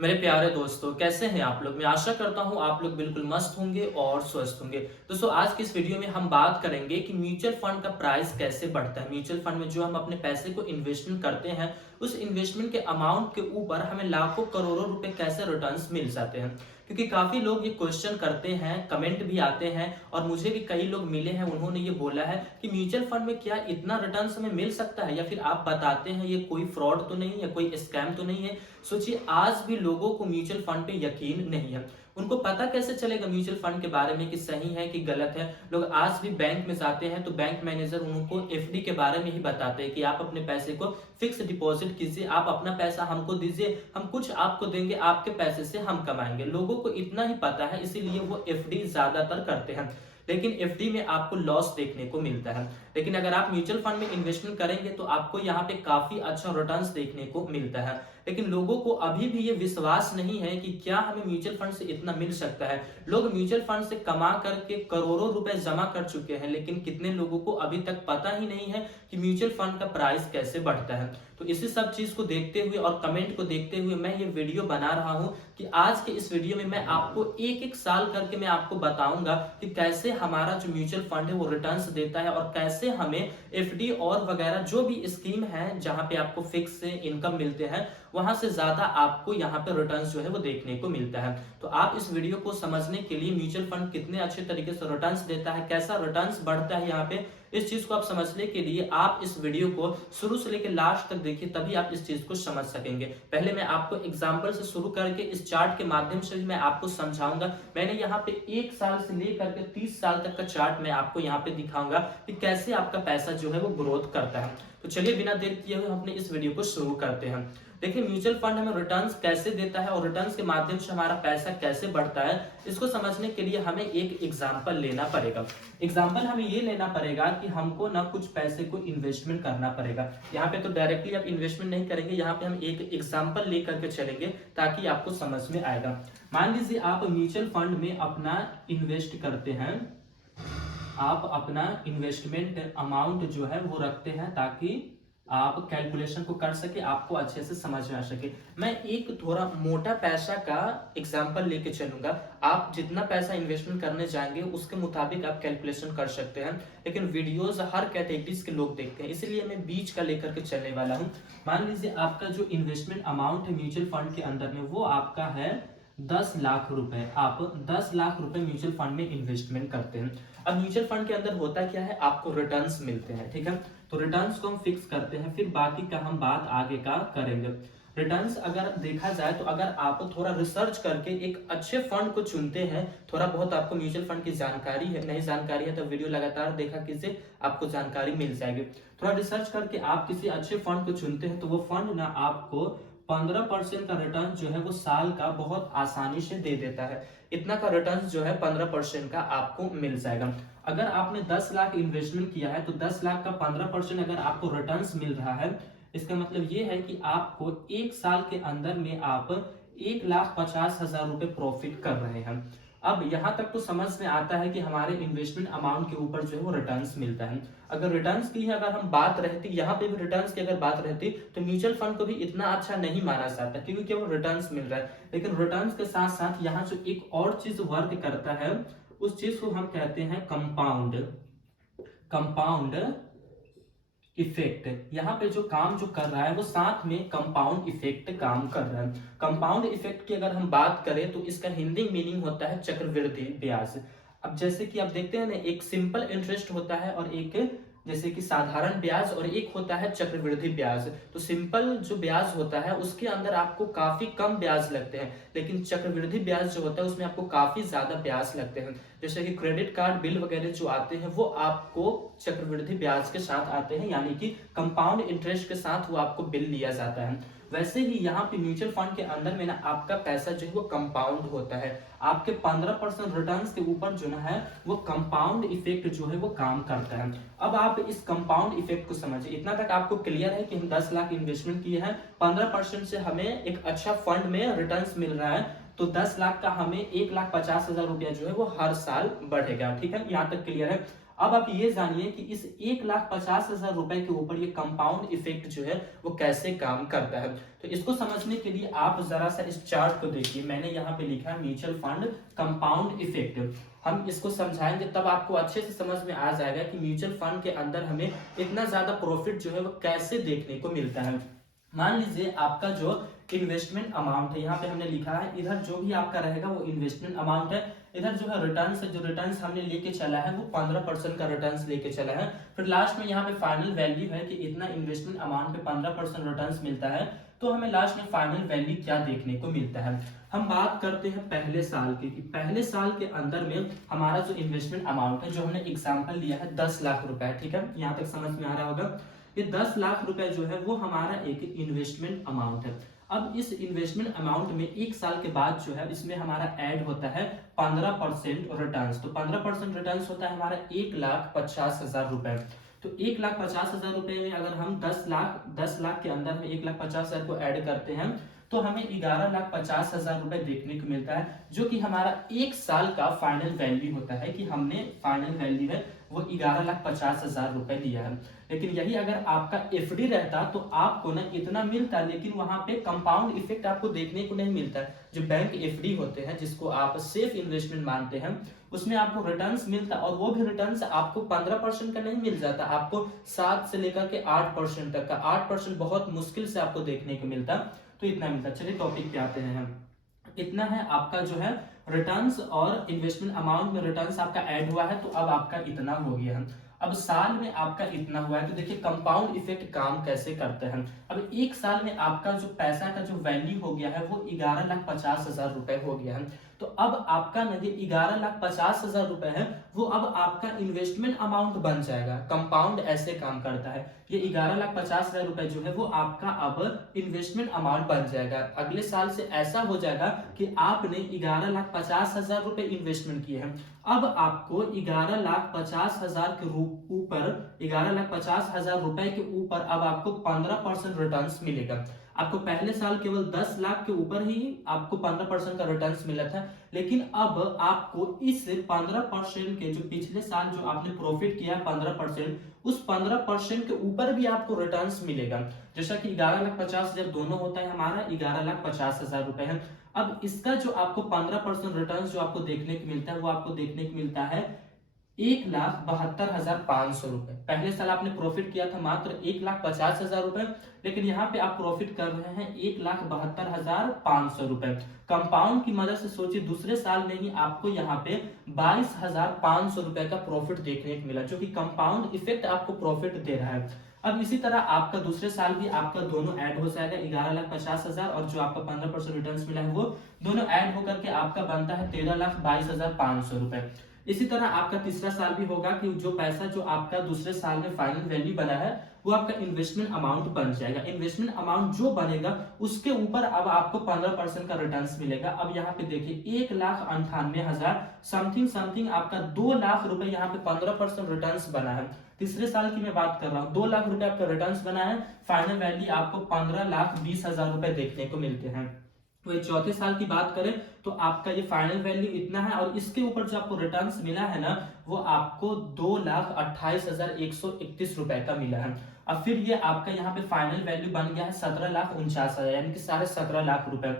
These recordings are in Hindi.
मेरे प्यारे दोस्तों, कैसे हैं आप लोग? मैं आशा करता हूँ आप लोग बिल्कुल मस्त होंगे और स्वस्थ होंगे। दोस्तों, आज की इस वीडियो में हम बात करेंगे कि म्यूचुअल फंड का प्राइस कैसे बढ़ता है। म्यूचुअल फंड में जो हम अपने पैसे को इन्वेस्टमेंट करते हैं, उस इन्वेस्टमेंट के अमाउंट के ऊपर हमें लाखों करोड़ों रुपए कैसे रिटर्न्स मिल जाते हैं। क्योंकि काफ़ी लोग ये क्वेश्चन करते हैं, कमेंट भी आते हैं और मुझे भी कई लोग मिले हैं, उन्होंने ये बोला है कि म्यूचुअल फंड में क्या इतना रिटर्न्स हमें मिल सकता है, या फिर आप बताते हैं ये कोई फ्रॉड तो नहीं है, कोई स्कैम तो नहीं है। सोचिए, आज भी लोगों को म्यूचुअल फंड पे यकीन नहीं है। उनको पता कैसे चलेगा म्यूचुअल फंड के बारे में कि सही है कि गलत है। लोग आज भी बैंक में जाते हैं तो बैंक मैनेजर उनको एफडी के बारे में ही बताते हैं कि आप अपने पैसे को फिक्स डिपॉजिट कीजिए, आप अपना पैसा हमको दीजिए, हम कुछ आपको देंगे, आपके पैसे से हम कमाएंगे। लोगों को इतना ही पता है, इसीलिए वो एफडी ज्यादातर करते हैं। लेकिन एफडी में आपको लॉस देखने को मिलता है। लेकिन अगर आप म्यूचुअल फंड में इन्वेस्टमेंट करेंगे तो आपको यहाँ पे काफी अच्छा रिटर्न्स देखने को मिलता है। लेकिन लोगों को अभी भी ये विश्वास नहीं है कि क्या हमें म्यूचुअल फंड से इतना मिल सकता है। लोग म्यूचुअल फंड से कमा करके करोड़ों रुपए जमा कर चुके हैं, लेकिन कितने लोगों को अभी तक पता ही नहीं है कि म्यूचुअल फंड का प्राइस कैसे बढ़ता है। तो इसी सब चीज को देखते हुए और कमेंट को देखते हुए मैं ये वीडियो बना रहा हूँ कि आज के इस वीडियो में मैं आपको एक एक साल करके मैं आपको बताऊंगा कि कैसे हमारा जो म्यूचुअल फंड है वो रिटर्न्स देता है, और कैसे हमें एफडी और वगैरह जो भी स्कीम है जहां पे आपको फिक्स से इनकम मिलते हैं, वहां से ज्यादा आपको यहाँ पे रिटर्न्स जो है वो देखने को मिलता है। तो आप इस वीडियो को समझने के लिए म्यूचुअल फंड कितने अच्छे तरीके से रिटर्न्स देता है, कैसा रिटर्न्स बढ़ता है यहाँ पे, इस चीज को आप समझने के लिए आप इस वीडियो को शुरू से लेकर लास्ट तक देखिए, तभी आप इस चीज को समझ सकेंगे। पहले मैं आपको एग्जांपल से शुरू करके इस चार्ट के माध्यम से भी मैं आपको समझाऊंगा। मैंने यहाँ पे 1 साल से लेकर के 30 साल तक का चार्ट मैं आपको यहाँ पे दिखाऊंगा कि कैसे आपका पैसा जो है वो ग्रोथ करता है। तो चलिए बिना देर किए हुए हम अपने इस वीडियो को शुरू करते हैं। देखिए, म्यूचुअल फंड हमें रिटर्न्स कैसे देता है और रिटर्न्स के माध्यम से हमारा पैसा कैसे बढ़ता है, इसको समझने के लिए हमें एक एग्जांपल लेना पड़ेगा। एग्जांपल हमें ये लेना पड़ेगा कि हमको ना कुछ पैसे को इन्वेस्टमेंट करना पड़ेगा। यहाँ पे तो डायरेक्टली आप इन्वेस्टमेंट नहीं करेंगे, यहाँ पे हम एक एग्जांपल लेकर के चलेंगे ताकि आपको समझ में आएगा। मान लीजिए आप म्यूचुअल फंड में अपना इन्वेस्ट करते हैं, आप अपना इन्वेस्टमेंट अमाउंट जो है वो रखते हैं ताकि आप कैलकुलेशन को कर सके, आपको अच्छे से समझ में आ सके। मैं एक थोड़ा मोटा पैसा का एग्जांपल लेके चलूंगा। आप जितना पैसा इन्वेस्टमेंट करने जाएंगे उसके मुताबिक आप कैलकुलेशन कर सकते हैं, लेकिन वीडियोस हर कैटेगरीज के लोग देखते हैं, इसलिए मैं बीच का लेकर के चलने वाला हूं। मान लीजिए आपका जो इन्वेस्टमेंट अमाउंट है म्यूचुअल फंड के अंदर में, वो आपका है 10 लाख रुपए। आप 10 लाख रुपए म्यूचुअल फंड में इन्वेस्टमेंट करते हैं। अब म्यूचुअल फंड के अंदर होता क्या है, आपको रिटर्न्स मिलते हैं, ठीक है। तो रिटर्न्स को हम फिक्स करते हैं, फिर बाकी का हम बात आगे का करेंगे। रिटर्न्स अगर देखा जाए तो अगर आप थोड़ा रिसर्च करके एक अच्छे फंड को चुनते हैं, थोड़ा बहुत आपको म्यूचुअल फंड की जानकारी है, नहीं जानकारी है तो वीडियो लगातार देखा कीजिए, आपको जानकारी मिल जाएगी। थोड़ा रिसर्च करके आप किसी अच्छे फंड को चुनते हैं तो वो फंड ना आपको 15% का रिटर्न जो है वो साल का बहुत आसानी से दे देता है। इतना का रिटर्न जो है 15% का आपको मिल जाएगा। अगर आपने 10 लाख इन्वेस्टमेंट किया है तो 10 लाख का 15% अगर आपको रिटर्न्स मिल रहा है, इसका मतलब ये है कि आपको 1 साल के अंदर में आप 1,50,000 रुपए प्रॉफिट कर रहे हैं। अब यहां तक तो समझ में आता है कि हमारे इन्वेस्टमेंट अमाउंट के ऊपर जो है वो रिटर्न्स मिलता है। अगर रिटर्न्स की अगर हम बात रहती, यहाँ पे भी रिटर्न्स की अगर बात रहती तो म्यूचुअल फंड को भी इतना अच्छा नहीं माना जाता, क्योंकि केवल रिटर्न्स मिल रहा है। लेकिन रिटर्न्स के साथ साथ यहाँ जो एक और चीज वर्क करता है, उस चीज को हम कहते हैं कंपाउंड कंपाउंड इफेक्ट। यहाँ पे जो काम जो कर रहा है वो साथ में कंपाउंड इफेक्ट काम कर रहा है। कंपाउंड इफेक्ट की अगर हम बात करें तो इसका हिंदी मीनिंग होता है चक्रवृद्धि ब्याज। अब जैसे कि आप देखते हैं ना, एक सिंपल इंटरेस्ट होता है और एक जैसे कि साधारण ब्याज, और एक होता है चक्रवृद्धि ब्याज। तो सिंपल जो ब्याज होता है उसके अंदर आपको काफी कम ब्याज लगते हैं, लेकिन चक्रवृद्धि ब्याज जो होता है उसमें आपको काफी ज्यादा ब्याज लगते हैं। जैसे कि क्रेडिट कार्ड बिल वगैरह जो आते हैं वो आपको चक्रवृद्धि ब्याज के साथ आते हैं, यानी कि कंपाउंड इंटरेस्ट के साथ वो आपको बिल लिया जाता है। वैसे ही यहाँ पे म्यूचुअल फंड के अंदर में ना आपका पैसा जो है वो कंपाउंड होता है। आपके 15% रिटर्न के ऊपर जो है वो कंपाउंड इफेक्ट जो है वो काम करता है। अब आप इस कंपाउंड इफेक्ट को समझिए। इतना तक आपको क्लियर है कि हम 10 लाख इन्वेस्टमेंट किए हैं, 15% से हमें एक अच्छा फंड में रिटर्न्स मिल रहा है, तो 10 लाख का हमें 1,50,000 रुपया जो है वो हर साल बढ़ेगा। ठीक है, यहाँ तक क्लियर है। अब आप ये जानिए कि इस 1,50,000 रुपए के ऊपर ये कंपाउंड इफेक्ट जो है वो कैसे काम करता है। तो इसको समझने के लिए आप जरा सा इस चार्ट को देखिए, मैंने यहाँ पे लिखा है म्यूचुअल फंड कंपाउंड इफेक्ट। हम इसको समझाएंगे तब आपको अच्छे से समझ में आ जाएगा कि म्यूचुअल फंड के अंदर हमें इतना ज्यादा प्रॉफिट जो है वो कैसे देखने को मिलता है। मान लीजिए आपका जो इन्वेस्टमेंट अमाउंट है, यहाँ पे हमने लिखा है, इधर जो भी आपका रहेगा वो इन्वेस्टमेंट अमाउंट है, इधर जो है रिटर्न्स है, जो रिटर्न्स हमने लेके चला है वो 15% का रिटर्न्स लेके चला है। फिर लास्ट में यहाँ पे फाइनल वैल्यू है कि इतना इन्वेस्टमेंट अमाउंट पे 15% रिटर्न्स मिलता है, तो हमें लास्ट में फाइनल वैल्यू क्या देखने को मिलता है। हम बात करते हैं पहले साल की, कि पहले साल के अंदर में हमारा जो इन्वेस्टमेंट अमाउंट है, जो हमने एग्जाम्पल लिया है 10 लाख रुपए, ठीक है, यहाँ तक समझ में आ रहा होगा। ये 10 लाख रुपए जो है वो हमारा एक इन्वेस्टमेंट अमाउंट है। अब इस इन्वेस्टमेंट अमाउंट में एक साल के बाद जो है इसमें हमारा ऐड होता है 15% रिटर्न्स। तो 15% रिटर्न्स होता है हमारा 1,50,000 रुपए। तो 1,50,000 रुपए में अगर हम 10 लाख के अंदर में 1,50,000 को ऐड करते हैं तो हमें 11,50,000 रुपए देखने को मिलता है, जो कि हमारा एक साल का फाइनल वैल्यू होता है, कि हमने फाइनल वैल्यू है वो 11,50,000 रुपए लिया है। लेकिन यही अगर आपका एफडी रहता तो आपको ना इतना मिलता, लेकिन वहां पे कंपाउंड इफेक्ट आपको देखने को नहीं मिलता। जो बैंक एफडी होते हैं, जिसको आप सेफ इन्वेस्टमेंट मानते हैं, उसमें आपको रिटर्न्स मिलता, और वो भी रिटर्न्स आपको 15% का नहीं मिल जाता, आपको 7 से लेकर के 8% तक का, 8% बहुत मुश्किल से आपको देखने को मिलता, तो इतना मिलता। चलिए टॉपिक पे आते हैं हम। इतना है आपका जो है रिटर्न्स, और इन्वेस्टमेंट अमाउंट में रिटर्न्स आपका ऐड हुआ है, तो अब आपका इतना हो गया है। अब साल में आपका इतना हुआ है, तो देखिए कंपाउंड इफेक्ट काम कैसे करते हैं। अब एक साल में आपका जो पैसा का जो वैल्यू हो गया है वो 11,50,000 रुपए हो गया है। तो अब आपका ना ये 11,50,000 रुपए है वो अब आपका इन्वेस्टमेंट अमाउंट बन जाएगा। कंपाउंड ऐसे काम करता है, ये 11,50,000 रुपए जो है वो आपका अब इन्वेस्टमेंट अमाउंट बन जाएगा। अगले साल से ऐसा हो जाएगा कि आपने 11,50,000 रुपए इन्वेस्टमेंट किए हैं, अब आपको 11,50,000 के ऊपर 11,50,000 रुपए के ऊपर अब आपको 15% रिटर्न्स मिलेगा। आपको पहले साल केवल 10 लाख के ऊपर ही आपको 15% का रिटर्न्स मिला था, लेकिन अब आपको इस 15% के, जो पिछले साल जो आपने प्रॉफिट किया 15%, उस 15% के ऊपर भी आपको रिटर्न्स मिलेगा। जैसा कि 11,50,000 दोनों होता है हमारा 11,50,000 रुपए है। अब इसका जो आपको 15% रिटर्न्स जो आपको देखने को मिलता है वो आपको देखने को मिलता है 1,72,500 रुपए। पहले साल आपने प्रॉफिट किया था मात्र 1,50,000 रुपए, लेकिन यहाँ पे आप प्रॉफिट कर रहे हैं 1,72,500 रुपए। कंपाउंड की मदद से सोचिए दूसरे साल में ही आपको यहाँ पे 22,500 रुपए का प्रॉफिट देखने को मिला, जो कि कंपाउंड इफेक्ट आपको प्रॉफिट दे रहा है। अब इसी तरह आपका दूसरे साल भी आपका दोनों ऐड हो जाएगा, 11,50,000 और जो आपका 15% रिटर्न्स मिला है वो दोनों ऐड होकर के आपका बनता है 13,22,500 रुपए। इसी तरह आपका तीसरा साल भी होगा कि जो पैसा जो आपका दूसरे साल में फाइनल वैल्यू बना है वो आपका इन्वेस्टमेंट अमाउंट बन जाएगा। इन्वेस्टमेंट अमाउंट जो बनेगा उसके ऊपर अब आपको 15% का रिटर्न्स मिलेगा। अब यहाँ पे देखिए 1,98,000 समथिंग आपका 2 लाख रुपए यहाँ पे 15% रिटर्न्स बना है। तीसरे साल की मैं बात कर रहा हूँ, 2 लाख रुपए आपका रिटर्न्स बना है, फाइनल वैल्यू आपको 15,20,000 रुपए देखने को मिलते हैं। तो ये चौथे साल की बात करें तो आपका ये फाइनल वैल्यू इतना है, और इसके ऊपर जो आपको रिटर्न्स मिला है ना वो आपको 2,28,131 रुपए का मिला है। अब फिर ये आपका यहाँ पे फाइनल वैल्यू बन गया है 17,49,000, यानी कि 17.5 लाख रुपए।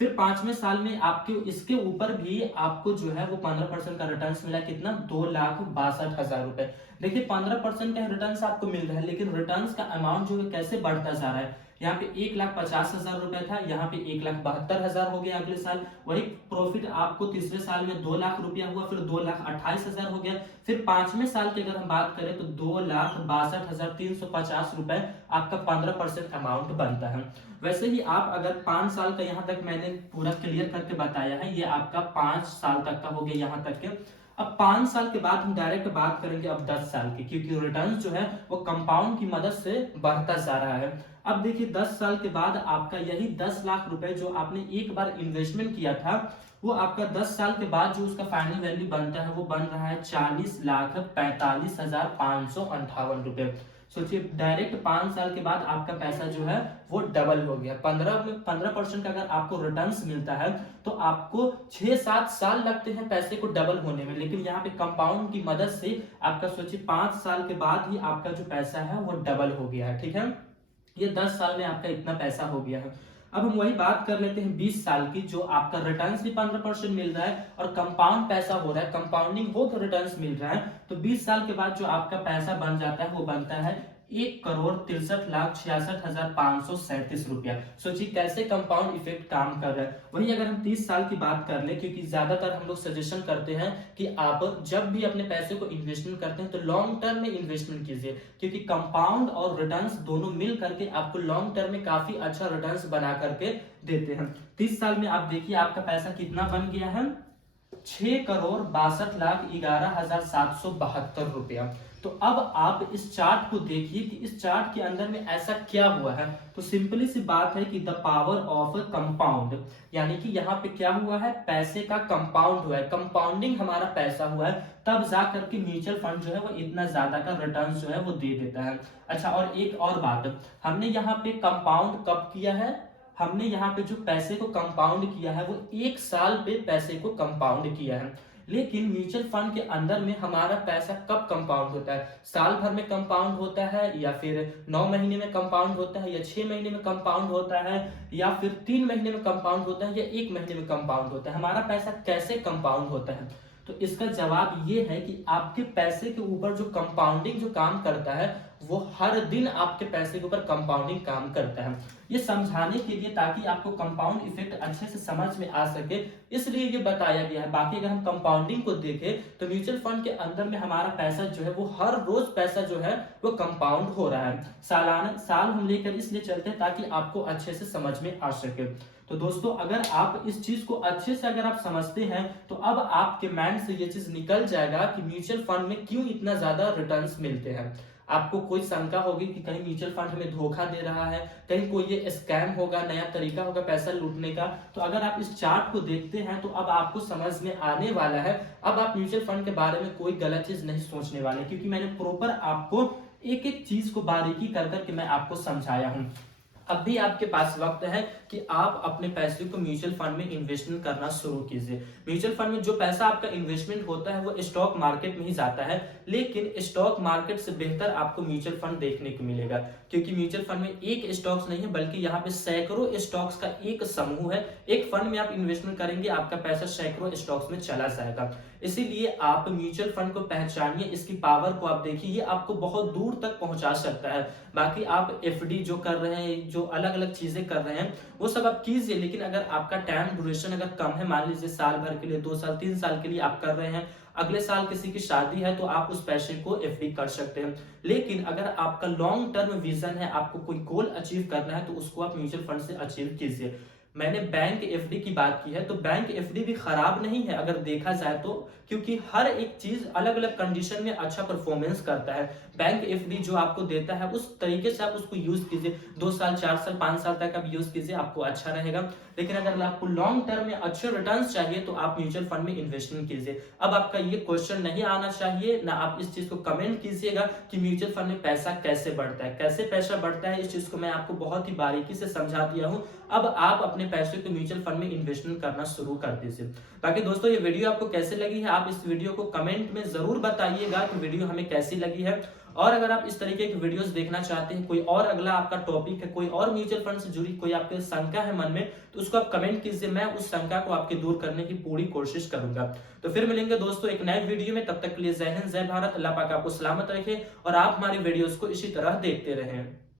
फिर पांचवें साल में आपके इसके ऊपर भी आपको जो है वो 15% का रिटर्न्स मिला, कितना 2,62,000 रुपए। देखिए 15% का रिटर्न्स आपको मिल रहा है, लेकिन रिटर्न्स का अमाउंट जो है कैसे बढ़ता जा रहा है। यहाँ पे 1,50,000 रुपए था, यहाँ पे 1,72,000 हो गया अगले साल। वही प्रॉफिट आपको तीसरे साल में 2 लाख रुपया हुआ, फिर 2,28,000 हो गया। फिर पांचवें साल की अगर हम बात करें तो 2,62,350 रुपए आपका 15% अमाउंट बनता है। वैसे ही आप अगर 5 साल का, यहाँ तक मैंने पूरा क्लियर करके बताया है, ये आपका 5 साल तक का हो गया यहाँ तक के। अब 5 साल के बाद हम डायरेक्ट बात करेंगे अब 10 साल की, क्योंकि रिटर्न जो है वो कंपाउंड की मदद से बढ़ता जा रहा है। अब देखिए 10 साल के बाद आपका यही 10 लाख रुपए जो आपने एक बार इन्वेस्टमेंट किया था वो आपका 10 साल के बाद जो उसका फाइनल वैल्यू बनता है वो बन रहा है 40,45,558 रुपए। सोचिए डायरेक्ट 5 साल के बाद आपका पैसा जो है वो डबल हो गया। 15% का अगर आपको रिटर्न्स मिलता है तो आपको 6-7 साल लगते हैं पैसे को डबल होने में, लेकिन यहाँ पे कंपाउंड की मदद से आपका सोचिए 5 साल के बाद ही आपका जो पैसा है वो डबल हो गया है। ठीक है, ये 10 साल में आपका इतना पैसा हो गया है। अब हम वही बात कर लेते हैं 20 साल की, जो आपका रिटर्न्स भी 15% मिल रहा है और कंपाउंड पैसा हो रहा है, कंपाउंडिंग हो तो रिटर्न्स मिल रहा है। तो 20 साल के बाद जो आपका पैसा बन जाता है वो बनता है 1,63,66,537 रुपया। सोचिए कैसे कंपाउंड इफेक्ट काम कर रहा है। वही अगर हम 30 साल की बात कर ले, क्योंकि ज्यादातर हम लोग सजेशन करते हैं कि आप जब भी अपने पैसे को इन्वेस्टमेंट करते हैं तो लॉन्ग टर्म में इन्वेस्टमेंट कीजिए, क्योंकि कंपाउंड और रिटर्न्स दोनों मिल करके आपको लॉन्ग टर्म में काफी अच्छा रिटर्न्स बना करके देते हैं। 30 साल में आप देखिए आपका पैसा कितना बन गया है, 6,62,11,772 रुपया। तो अब आप इस चार्ट को देखिए कि इस चार्ट के अंदर में ऐसा क्या हुआ है। तो सिंपली सी बात है कि द पावर ऑफ कंपाउंड, यानी कि यहाँ पे क्या हुआ है, पैसे का कंपाउंड हुआ है, कंपाउंडिंग हमारा पैसा हुआ है, तब जा करके म्यूचुअल फंड जो है वो इतना ज्यादा का रिटर्न जो है वो दे देता है। अच्छा, और एक और बात, हमने यहाँ पे कंपाउंड कब किया है, हमने यहाँ पे जो पैसे को कंपाउंड किया है वो 1 साल पे पैसे को कंपाउंड किया है। लेकिन म्यूचुअल फंड के अंदर में हमारा पैसा कब कंपाउंड होता है, साल भर में कंपाउंड होता है, या फिर 9 महीने में कंपाउंड होता है, या 6 महीने में कंपाउंड होता है, या फिर 3 महीने में कंपाउंड होता है, या 1 महीने में कंपाउंड होता है। हमारा पैसा कैसे कंपाउंड होता है, तो इसका जवाब ये है कि आपके पैसे के ऊपर जो कंपाउंडिंग जो काम करता है वो हर दिन आपके पैसे के ऊपर कंपाउंडिंग काम करता है। ये समझाने के लिए, ताकि आपको कंपाउंड इफेक्ट अच्छे से समझ में आ सके, इसलिए ये बताया गया है। बाकी अगर हम कंपाउंडिंग को देखें तो म्यूचुअल फंड के अंदर में हमारा पैसा जो है वो हर रोज पैसा जो है वो कंपाउंड हो रहा है। सालाना साल हम लेकर इसलिए चलते हैं ताकि आपको अच्छे से समझ में आ सके। तो दोस्तों अगर आप इस चीज को अच्छे से अगर आप समझते हैं तो अब आपके माइंड से ये चीज निकल जाएगा कि म्यूचुअल फंड में क्यों इतना ज्यादा रिटर्न्स मिलते हैं। आपको कोई शंका होगी कि कहीं म्यूचुअल फंड हमें धोखा दे रहा है, कहीं कोई ये स्कैम होगा, नया तरीका होगा पैसा लूटने का, तो अगर आप इस चार्ट को देखते हैं तो अब आपको समझ में आने वाला है। अब आप म्यूचुअल फंड के बारे में कोई गलत चीज नहीं सोचने वाले, क्योंकि मैंने प्रॉपर आपको एक एक चीज को बारीकी कर करके मैं आपको समझाया हूं। अब भी आपके पास वक्त है कि आप अपने पैसे को म्यूचुअल फंड में इन्वेस्टमेंट करना शुरू कीजिए। म्यूचुअल फंड में जो पैसा आपका इन्वेस्टमेंट होता है वो स्टॉक मार्केट में ही जाता है, लेकिन स्टॉक मार्केट से बेहतर आपको म्यूचुअल फंड देखने को मिलेगा, क्योंकि म्यूचुअल फंड में एक स्टॉक्स नहीं है बल्कि यहाँ पे सैकड़ों स्टॉक्स का एक समूह है। एक फंड में आप इन्वेस्टमेंट करेंगे, आपका पैसा सैकड़ों स्टॉक्स में चला जाएगा। इसीलिए आप म्यूचुअल फंड को पहचानिए, इसकी पावर को आप देखिए, ये आपको बहुत दूर तक पहुंचा सकता है। बाकी आप एफडी जो कर रहे हैं, जो अलग अलग चीजें कर रहे हैं वो सब आप कीजिए, लेकिन अगर आपका टाइम ड्यूरेशन अगर कम है, मान लीजिए साल भर के लिए, 2 साल 3 साल के लिए आप कर रहे हैं, अगले साल किसी की शादी है तो आप उस पैसे को एफडी कर सकते हैं। लेकिन अगर आपका लॉन्ग टर्म विजन है, आपको कोई गोल अचीव करना है, तो उसको आप म्यूचुअल फंड से अचीव कीजिए। मैंने बैंक एफडी की बात की है, तो बैंक एफडी भी खराब नहीं है अगर देखा जाए तो, क्योंकि हर एक चीज अलग अलग कंडीशन में अच्छा परफॉर्मेंस करता है। बैंक एफडी जो आपको देता है उस तरीके से आप उसको यूज कीजिए, 2 साल 4 साल 5 साल तक आप यूज कीजिए, आपको अच्छा रहेगा। लेकिन अगर आपको लॉन्ग टर्म में अच्छे रिटर्न्स चाहिए तो आप म्यूचुअल फंड में इन्वेस्टमेंट कीजिए। अब आपका ये क्वेश्चन नहीं आना चाहिए, ना आप इस चीज को कमेंट कीजिएगा कि म्यूचुअल फंड में पैसा कैसे बढ़ता है, कैसे पैसा बढ़ता है। इस चीज को मैं आपको बहुत ही बारीकी से समझा दिया हूँ। अब आप अपने पैसे को म्यूचुअल फंड में इन्वेस्टमेंट करना शुरू कर दीजिए। बाकी दोस्तों ये वीडियो आपको कैसे लगी है, आप इस वीडियो को कमेंट में जरूर बताइएगा कि वीडियो हमें कैसी लगी है। और अगर आप इस तरीके की वीडियोस देखना चाहते हैं, कोई और अगला आपका टॉपिक है, कोई और म्यूचुअल फंड से जुड़ी कोई आपके शंका है मन में, तो उसको आप कमेंट कीजिए, मैं उस शंका को आपके दूर करने की पूरी कोशिश करूंगा। तो फिर मिलेंगे दोस्तों एक नए वीडियो में, तब तक के लिए जय हिंद जय भारत, अल्लाह पाक आपको सलामत रखे और आप हमारी वीडियोस को इसी तरह देखते रहें।